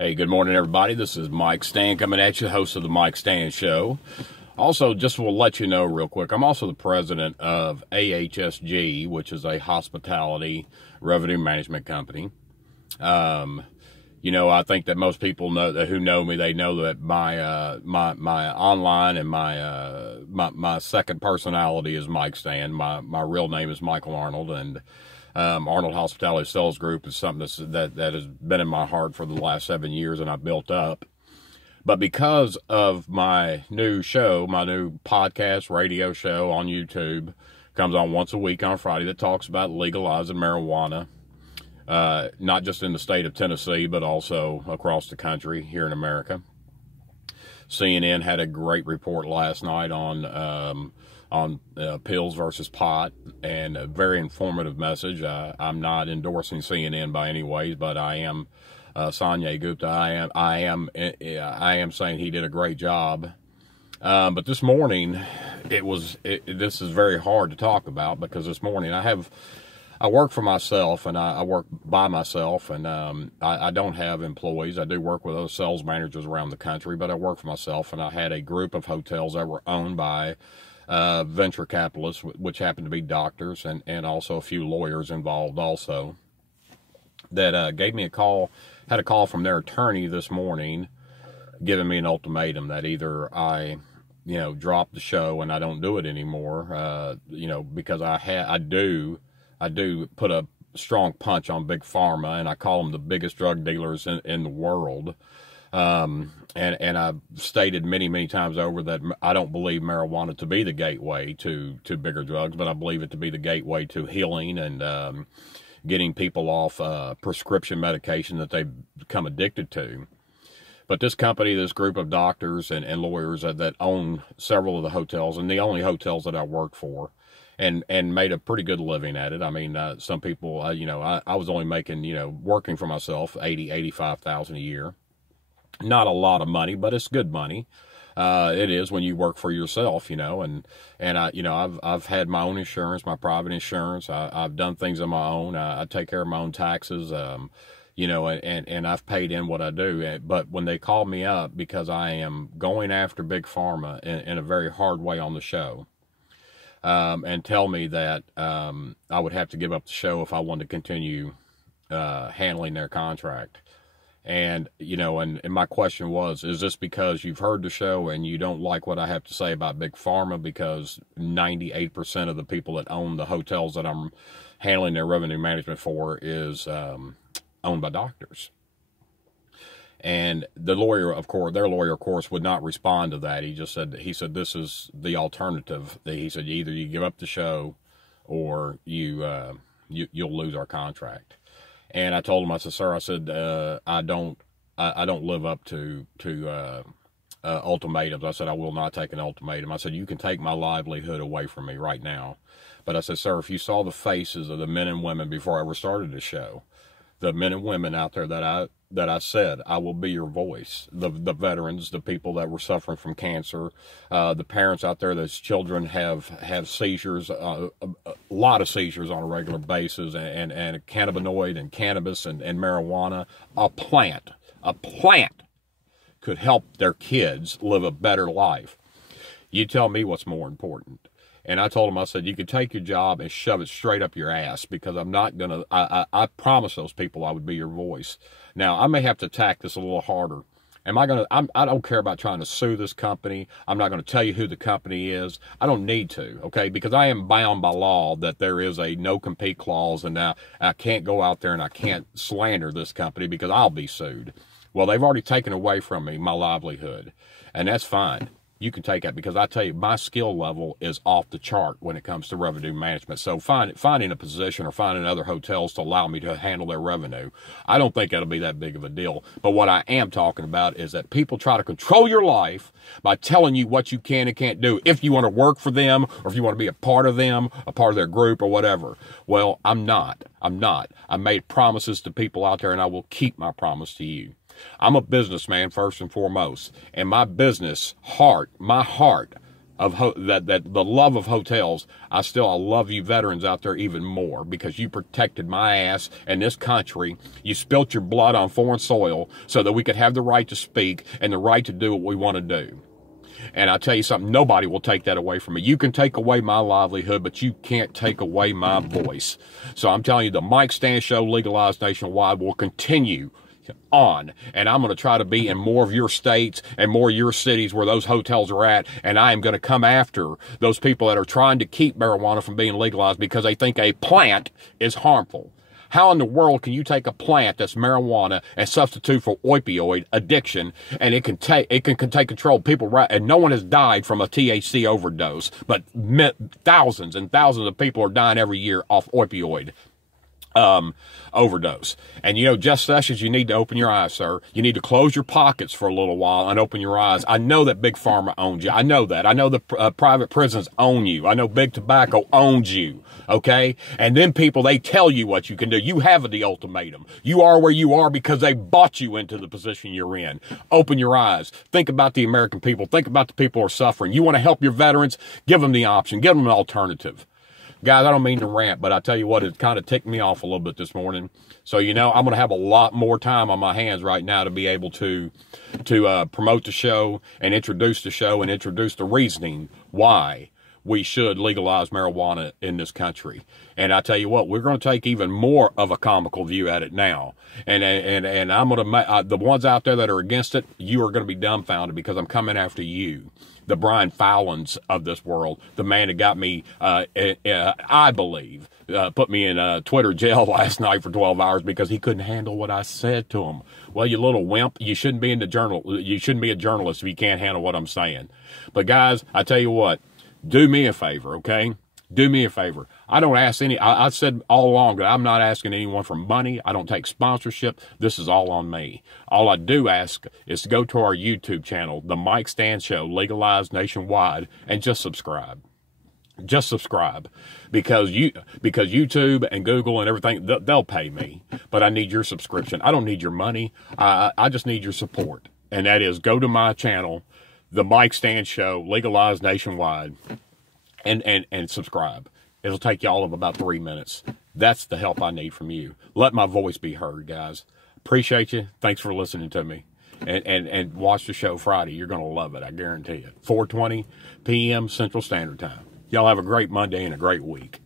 Hey, good morning, everybody. This is Mike Stan coming at you, host of the Mike Stan Show. Also, just will let you know real quick, I'm also the president of AHSG, which is a hospitality revenue management company. I think that most people know that who know me, they know that my online and my second personality is Mike Stan. My real name is Michael Arnold, and Arnold Hospitality Sales Group is something that has been in my heart for the last 7 years, and I've built up. But because of my new show, my new podcast, radio show on YouTube, comes on once a week on Friday, that talks about legalizing marijuana, not just in the state of Tennessee, but also across the country here in America. CNN had a great report last night on pills versus pot, and a very informative message. I'm not endorsing CNN by any ways, but I am Sanjay Gupta. I am saying he did a great job. But this morning, this is very hard to talk about, because this morning I work for myself, and I work by myself, and I don't have employees. I do work with those sales managers around the country, but I work for myself, and I had a group of hotels that were owned by venture capitalists, which happened to be doctors, and also a few lawyers involved also, that gave me a call, had a call from their attorney this morning, giving me an ultimatum that either I drop the show and I don't do it anymore, because I do put a strong punch on Big Pharma, and I call them the biggest drug dealers in the world. And I've stated many times over that I don't believe marijuana to be the gateway to bigger drugs, but I believe it to be the gateway to healing and getting people off prescription medication that they become addicted to. But this company, this group of doctors and lawyers that own several of the hotels, and the only hotels that I work for, and made a pretty good living at it. I mean, some people, I was only making, working for myself, $85,000 a year. Not a lot of money, but it's good money. It is when you work for yourself, and I've had my own insurance, my private insurance. I've done things on my own. I take care of my own taxes, and I've paid in what I do. But when they call me up, because I am going after Big Pharma in a very hard way on the show, and tell me that I would have to give up the show if I wanted to continue handling their contract. And, and my question was, is this because you've heard the show and you don't like what I have to say about Big Pharma, because 98% of the people that own the hotels that I'm handling their revenue management for is owned by doctors? And the lawyer, their lawyer, of course, would not respond to that. He said, this is the alternative. He said, either you give up the show or you'll lose our contract. And I told him, I said, sir, I don't live up to ultimatums. I said, I will not take an ultimatum. I said, you can take my livelihood away from me right now. But I said, sir, if you saw the faces of the men and women before I ever started the show, the men and women out there that I said, I will be your voice. The veterans, the people that were suffering from cancer, the parents out there that's children have seizures, a lot of seizures on a regular basis, and cannabinoid and cannabis and marijuana. A plant could help their kids live a better life. You tell me what's more important. And I told him, I said, you could take your job and shove it straight up your ass, because I'm not going to, I promised those people I would be your voice. Now, I may have to attack this a little harder. I don't care about trying to sue this company. I'm not going to tell you who the company is. I don't need to, okay? Because I am bound by law that there is a no-compete clause, and now I can't go out there and I can't slander this company because I'll be sued. Well, they've already taken away from me my livelihood, and that's fine. You can take that, because I tell you, my skill level is off the chart when it comes to revenue management. So finding a position or finding other hotels to allow me to handle their revenue, I don't think that'll be that big of a deal. But what I am talking about is that people try to control your life by telling you what you can and can't do, if you want to work for them, or if you want to be a part of them, a part of their group, or whatever. Well, I'm not. I made promises to people out there, and I will keep my promise to you. I'm a businessman first and foremost, and my business heart, my heart, of that the love of hotels, I love you veterans out there even more, because you protected my ass and this country. You spilt your blood on foreign soil so that we could have the right to speak and the right to do what we want to do. And I tell you something, nobody will take that away from me. You can take away my livelihood, but you can't take away my voice. So I'm telling you, the Mike Stans Show, legalized nationwide, will continue on, and I'm going to try to be in more of your states and more of your cities where those hotels are at, and I am going to come after those people that are trying to keep marijuana from being legalized because they think a plant is harmful. How in the world can you take a plant that's marijuana and substitute for opioid addiction, and it can take control of people, right? And no one has died from a THC overdose, but thousands and thousands of people are dying every year off opioid overdose. And you know, Jeff Sessions, you need to open your eyes, sir. You need to close your pockets for a little while and open your eyes. I know that Big Pharma owns you. I know that. I know the private prisons own you. I know Big Tobacco owns you. Okay? And then people, they tell you what you can do. You have the ultimatum. You are where you are because they bought you into the position you're in. Open your eyes. Think about the American people. Think about the people who are suffering. You want to help your veterans? Give them the option. Give them an alternative. Guys, I don't mean to rant, but I tell you what, it kind of ticked me off a little bit this morning. So, you know, I'm going to have a lot more time on my hands right now to be able to promote the show and introduce the show and introduce the reasoning why we should legalize marijuana in this country. And I tell you what, we're going to take even more of a comical view at it now. And I'm going to, the ones out there that are against it, you are going to be dumbfounded, because I'm coming after you. The Brian Fallons of this world, the man that got me, I believe, put me in Twitter jail last night for 12 hours because he couldn't handle what I said to him. Well, you little wimp, you shouldn't be in the journal. You shouldn't be a journalist if you can't handle what I'm saying. But guys, I tell you what, do me a favor, okay? Do me a favor. I don't ask I said all along that I'm not asking anyone for money. I don't take sponsorship. This is all on me. All I do ask is to go to our YouTube channel, The Mike Stans Show, legalized nationwide, and just subscribe. Just subscribe, because YouTube and Google and everything, they'll pay me, but I need your subscription. I don't need your money. I just need your support. And that is, go to my channel, The Mike Stans Show, legalized nationwide, and subscribe. It'll take you all of about 3 minutes. That's the help I need from you. Let my voice be heard, guys. Appreciate you. Thanks for listening to me. And watch the show Friday. You're going to love it. I guarantee it. 4:20 p.m. Central Standard Time. Y'all have a great Monday and a great week.